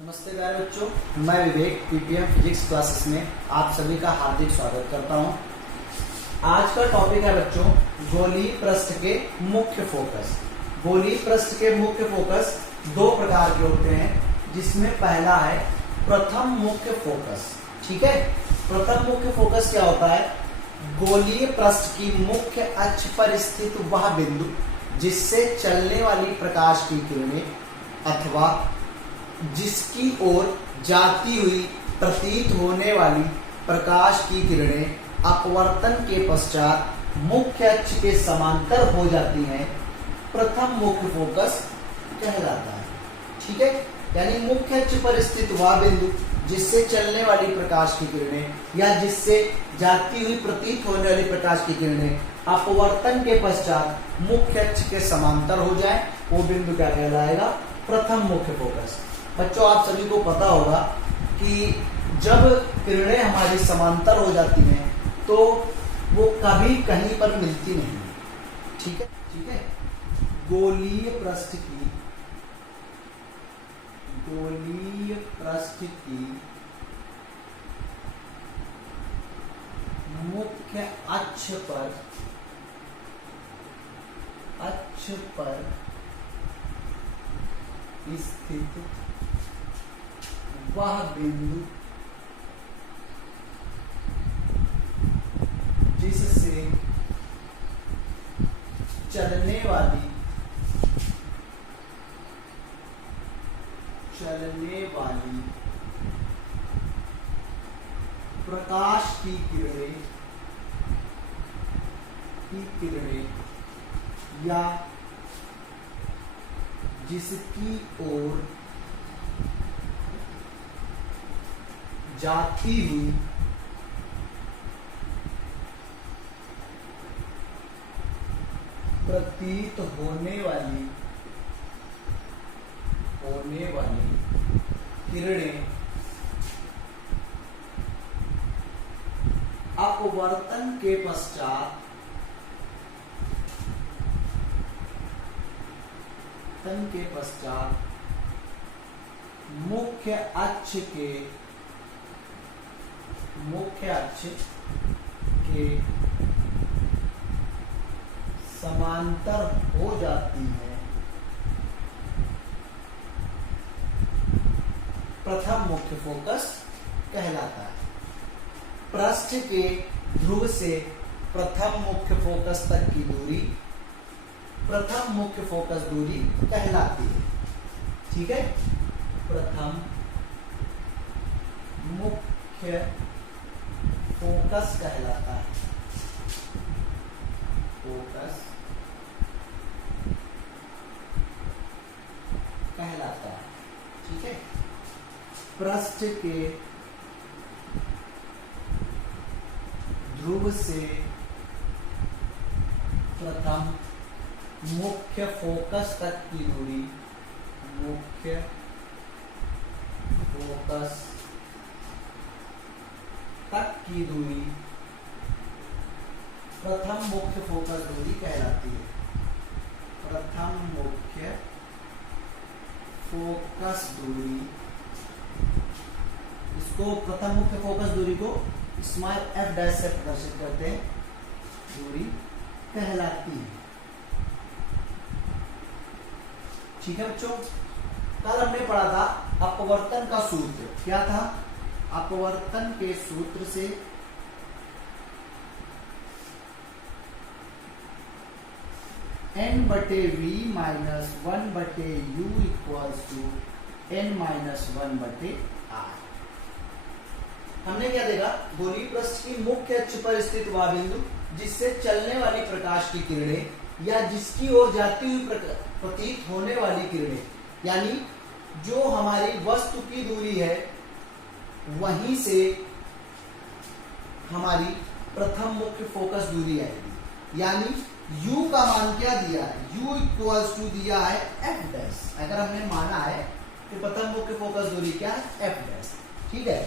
नमस्ते प्यारे बच्चों, मैं विवेक पीपीएम फिजिक्स क्लासेस में आप सभी का हार्दिक स्वागत करता हूं। आज का टॉपिक है बच्चों गोलीय पृष्ठ के मुख्य फोकस। गोलीय पृष्ठ के मुख्य फोकस दो प्रकार के होते हैं, जिसमें पहला है प्रथम मुख्य फोकस। ठीक है, प्रथम मुख्य फोकस क्या होता है? गोलीय पृष्ठ की मुख्य अक्ष पर स्थित वह बिंदु जिससे चलने वाली प्रकाश की किरणें अथवा जिसकी ओर जाती हुई प्रतीत होने वाली प्रकाश की किरणें अपवर्तन के पश्चात मुख्य अक्ष के समांतर हो जाती हैं, प्रथम मुख्य फोकस कहलाता है। ठीक है, यानी मुख्य अक्ष पर स्थित वह बिंदु जिससे चलने वाली प्रकाश की किरणें या जिससे जाती हुई प्रतीत होने वाली प्रकाश की किरणें अपवर्तन के पश्चात मुख्य अक्ष के समांतर हो जाए, वो बिंदु क्या कहलाएगा? प्रथम मुख्य फोकस। बच्चों, आप सभी को पता होगा कि जब किरणें हमारी समांतर हो जाती हैं तो वो कभी कहीं पर मिलती नहीं। ठीक है, गोलीय पृष्ठ की मुख्य अक्ष पर स्थित वह बिंदु जिससे चलने वाली प्रकाश की किरणें या जिसकी ओर जाती हुई प्रतीत होने वाली किरणें अपवर्तन के पश्चात मुख्य अक्ष के समांतर हो जाती है, प्रथम मुख्य फोकस कहलाता है। पृष्ठ के ध्रुव से प्रथम मुख्य फोकस तक की दूरी प्रथम मुख्य फोकस दूरी कहलाती है। ठीक है, प्रथम मुख्य फोकस कहलाता है। ठीक है, पृष्ठ के ध्रुव से प्रथम मुख्य फोकस तक की दूरी प्रथम मुख्य फोकस दूरी कहलाती है। प्रथम मुख्य फोकस दूरी, इसको प्रथम मुख्य फोकस दूरी को स्मॉल f डैश से प्रदर्शित करते हैं, दूरी कहलाती है। ठीक है बच्चों, कल हमने पढ़ा था अपवर्तन का सूत्र। क्या था? अपवर्तन के सूत्र से n/v minus 1/u equals to n minus 1/r। हमने क्या देखा? गोलीय पृष्ठ की मुख्य अक्ष पर स्थित वह बिंदु जिससे चलने वाली प्रकाश की किरणें या जिसकी ओर जाती हुई प्रतीत होने वाली किरणें, यानी जो हमारी वस्तु की दूरी है वहीं से हमारी प्रथम मुख्य फोकस दूरी आएगी। यानी u का मान क्या दिया है? u इक्वल्स टू दिया है f डैश। अगर हमने माना है कि प्रथम मुख्य फोकस दूरी क्या है? f dash. ठीक है,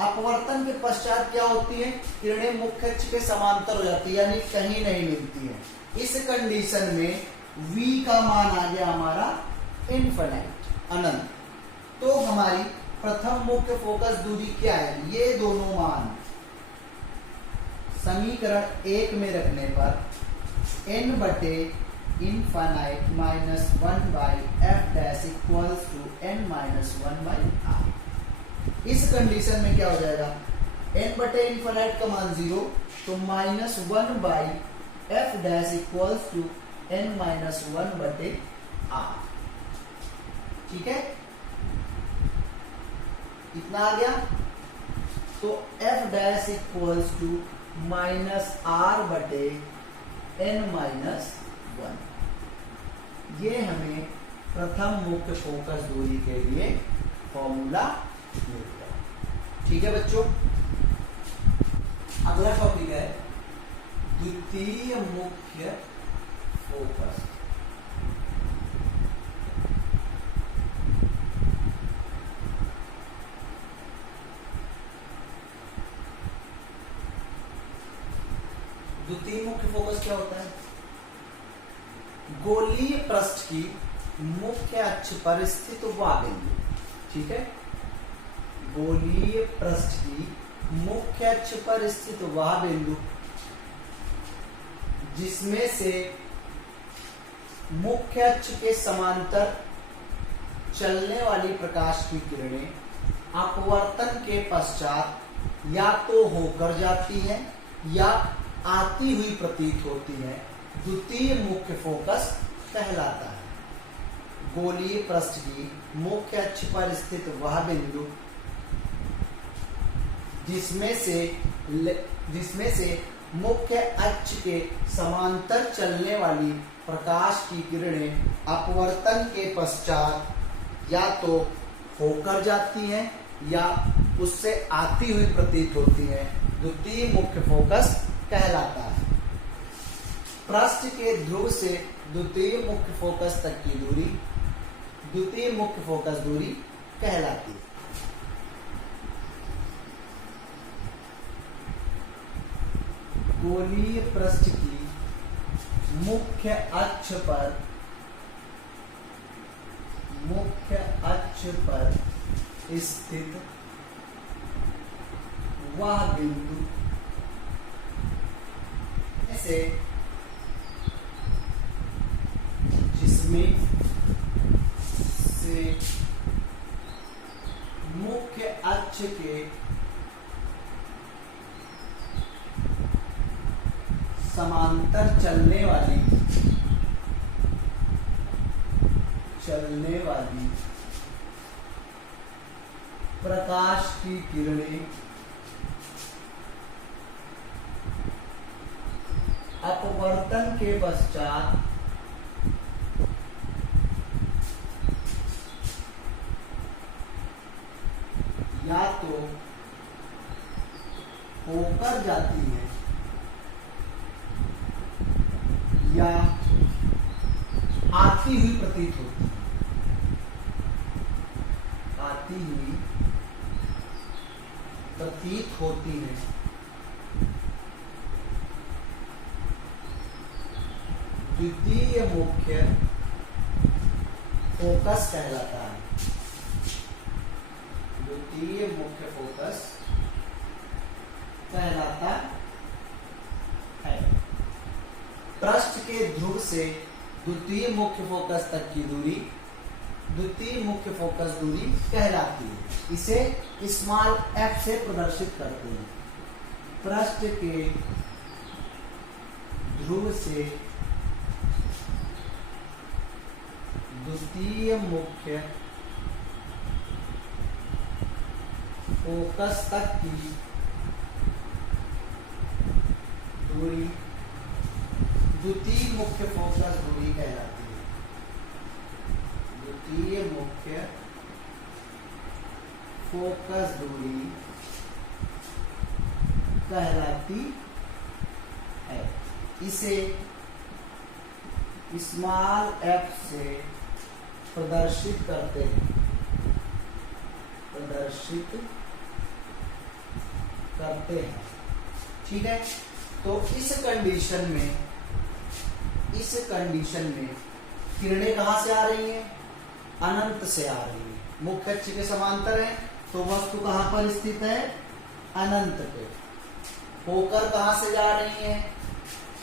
अपवर्तन के पश्चात क्या होती है? किरणें मुख्य अक्ष के समांतर हो जाती है, यानी कहीं नहीं मिलती है। इस कंडीशन में v का मान आ गया हमारा इनफिनिट, अनंत। तो हमारी प्रथम मुख्य फोकस दूरी क्या है? ये दोनों मान समीकरण 1 में रखने पर n बटे infinite minus 1 by F dash equals to n minus 1 by R. इस कंडीशन में क्या हो जाएगा? n बटे इनफाइनाइट का मान 0, तो minus 1 by F dash equals to n minus 1 बटे आर। ठीक है, इतना आ गया। तो F dash equals to minus R बटे n माइनस 1। ये हमें प्रथम मुख्य फोकस दूरी के लिए फॉर्मूला मिल गया। ठीक है बच्चों, अगला टॉपिक है द्वितीय मुख्य फोकस। द्वितीय मुख्य फोकस क्या होता है? गोलीय पृष्ठ की मुख्य अक्ष पर स्थित वह बिंदु। ठीक है, गोलीय पृष्ठ की मुख्य अक्ष पर स्थित वह बिंदु जिसमें से मुख्य अक्ष के समांतर चलने वाली प्रकाश की किरणें अपवर्तन के पश्चात या तो होकर जाती है या आती हुई प्रतीत होती है, द्वितीय मुख्य फोकस कहलाता है। गोलीय पृष्ठ की मुख्य अक्ष पर स्थित वह बिंदु जिसमें से मुख्य अक्ष के समांतर चलने वाली प्रकाश की किरणें अपवर्तन के पश्चात या तो होकर जाती हैं या उससे आती हुई प्रतीत होती हैं, द्वितीय मुख्य फोकस कहलाता है। पृष्ठ के ध्रुव से द्वितीय मुख्य फोकस तक की दूरी द्वितीय मुख्य फोकस दूरी कहलाती है। गोलीय पृष्ठ की मुख्य अक्ष पर स्थित वह बिंदु से जिसमें से मुख्य अक्ष के समांतर चलने वाली प्रकाश की किरणें अपवर्तन के पश्चात या तो होकर जाती है या आती हुई प्रतीत होती है, आती हुई प्रतीत होती है, द्वितीय मुख्य फोकस कहलाता है। द्वितीय मुख्य फोकस कहलाता है। पृष्ठ के ध्रुव से द्वितीय मुख्य फोकस तक की दूरी द्वितीय मुख्य फोकस दूरी कहलाती है। इसे स्मॉल f से प्रदर्शित करते हैं। पृष्ठ के ध्रुव से द्वितीय मुख्य फोकस तक की दूरी द्वितीय मुख्य फोकस दूरी कहलाती है। द्वितीय मुख्य फोकस दूरी कहलाती है। इसे स्मॉल f से प्रदर्शित करते हैं, ठीक है। तो इस कंडीशन में किरणें कहां से आ रही हैं? अनंत से आ रही हैं। मुख्य अक्ष के समांतर है तो वस्तु कहां पर स्थित है, अनंत पे। होकर कहां से जा रही है,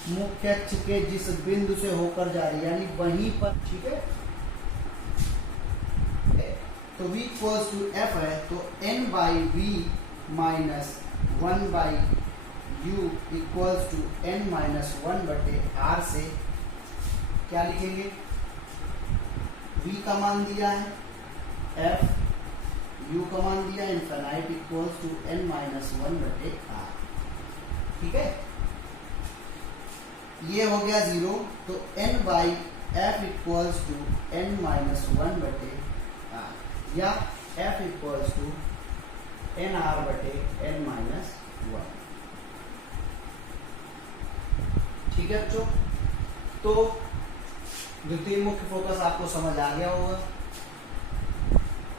मुख्य अक्ष के जिस बिंदु से होकर जा रही है यानी वहीं पर, ठीक है। तो v इक्वल्स टू f है तो n by V minus 1 by u equals to n minus 1 बटे r से क्या लिखेंगे, v का मान दिया है f, u का मान दिया है infinite equals to n minus 1 बटे r, ठीक है। ये हो गया 0 तो n by f equals to n minus 1 बटे r या f equals to n r बटे n माइनस 1, ठीक है बच्चों। तो द्वितीय मुख्य फोकस आपको समझ आ गया होगा,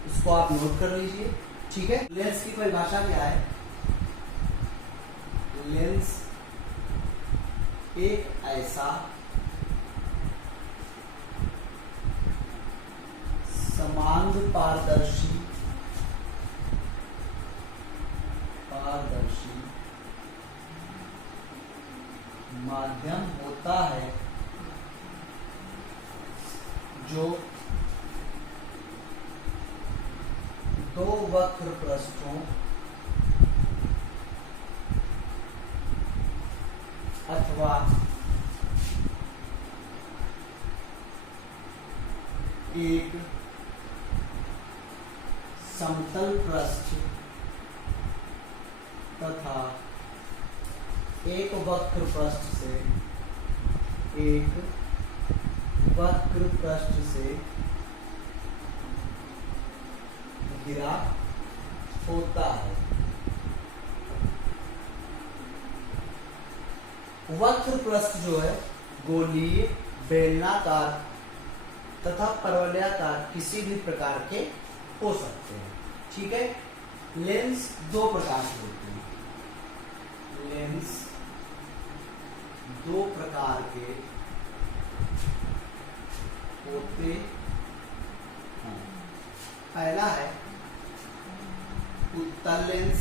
इसको आप नोट कर लीजिए, ठीक है। लेंस की परिभाषा क्या है, लेंस एक ऐसा समांग पारदर्शी माध्यम होता है जो दो वक्र पृष्ठों अथवा एक समतल पृष्ठ तथा एक वक्र पृष्ठ से घिरा होता है। वक्र पृष्ठ जो है गोलीय, बेलनाकार तथा परवलयाकार किसी भी प्रकार के हो सकते हैं, ठीक है। लेंस दो प्रकार के होते हैं, लेंस दो प्रकार के होते हैं। पहला है उत्तल लेंस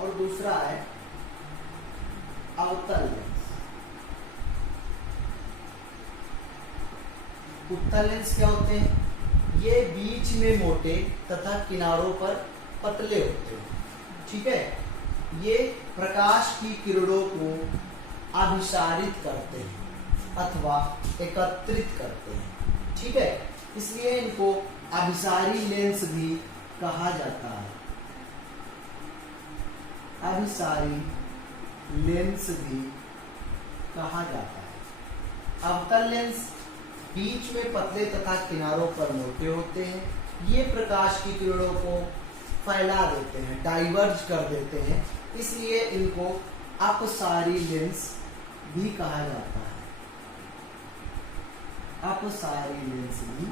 और दूसरा है अवतल लेंस। उत्तल लेंस क्या होते हैं, ये बीच में मोटे तथा किनारों पर पतले होते हैं, ठीक है। ये प्रकाश की किरणों को अभिसारित करते हैं अथवा एकत्रित करते हैं, ठीक है। इसलिए इनको अभिसारी लेंस भी कहा जाता है, अभिसारी लेंस भी कहा जाता है। अवतल लेंस बीच में पतले तथा किनारों पर मोटे होते हैं, ये प्रकाश की किरणों को फैला देते हैं, डाइवर्ज कर देते हैं, इसलिए इनको अपसारी लेंस भी कहा जाता है, अपसारी लेंस भी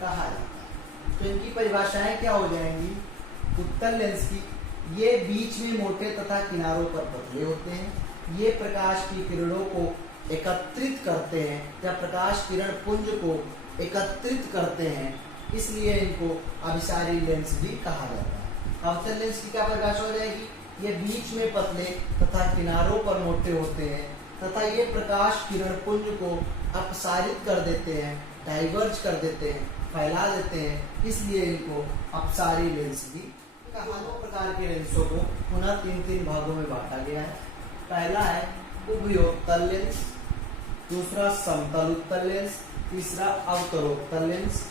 कहा जाता है। तो इनकी परिभाषाएं क्या हो जाएंगी, उत्तल लेंस की, ये बीच में मोटे तथा किनारों पर पतले होते हैं, ये प्रकाश की किरणों को एकत्रित करते हैं या प्रकाश किरण पुंज को एकत्रित करते हैं, इसलिए इनको अभिसारी लेंस भी कहा जाता है। अवतल लेंस की क्या परिभाषा हो जाएगी, ये बीच में पतले तथा किनारों पर मोटे होते हैं तथा ये प्रकाश किरण पुंज को अपसारित कर देते हैं, डाइवर्ज कर देते हैं, फैला देते हैं, इसलिए इनको अपसारी लेंस भी कहा। दो प्रकार के लेंसों को पुनः तीन भागों में बांटा गया है। पहला है उभयोत्तल लेंस, दूसरा समतल उत्तल लेंस, तीसरा अवतलोत्तल लेंस।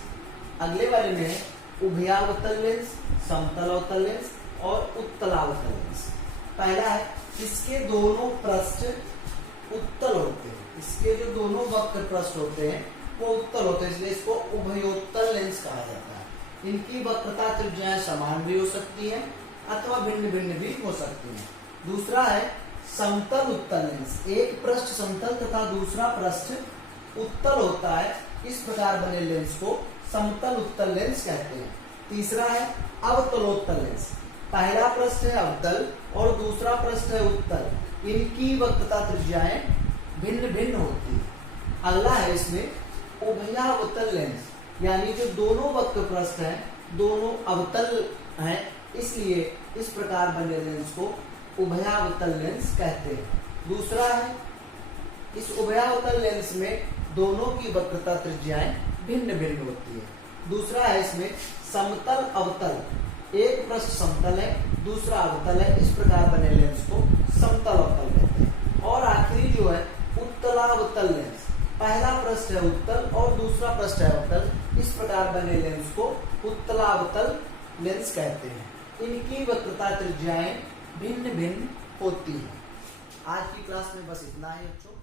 अगले वाले में है उभयावतल लेंस, समतलावतल लेंस और उत्तलावतल लेंस। पहला है इसके दोनों पृष्ठ उत्तल होते हैं, इसके जो दोनों वक्र पृष्ठ होते हैं वो उत्तल होते हैं, इसलिए इसको उभयोत्तल लेंस कहा जाता है। इनकी वक्रता त्रिज्याएं समान भी हो सकती है अथवा भिन्न भिन्न भी हो सकती है। दूसरा है समतल उत्तल लेंस, एक पृष्ठ समतल तथा दूसरा पृष्ठ उत्तल होता है, इस प्रकार बने लेंस को समतल उत्तल लेंस कहते हैं। तीसरा है अवतलोत्तल लेंस, पहला पृष्ठ है अवतल और दूसरा पृष्ठ है उत्तल, इनकी वक्रता त्रिज्याएं भिन्न भिन्न होती है। अगला है इसमें उभयावतल लेंस, यानी जो दोनों वक्र पृष्ठ हैं दोनों अवतल हैं, इसलिए इस प्रकार बने लेंस को उभयावतल लेंस कहते हैं। दूसरा है, इस उभयावतल लेंस में दोनों की वक्रता त्रिज्याएं भिन्न भिन्न होती है। दूसरा है इसमें समतल अवतल, एक पृष्ठ समतल है दूसरा अवतल है, इस प्रकार बने लेंस को समतल अवतल कहते हैं। और आखिरी जो है उत्तलावतल लेंस, पहला पृष्ठ है उत्तल और दूसरा पृष्ठ है अवतल, इस प्रकार बने लेंस को उत्तलावतल लेंस कहते हैं। इनकी वक्रता त्रिज्याएं भिन्न भिन्न होती हैं। आज की क्लास में बस इतना ही बच्चों।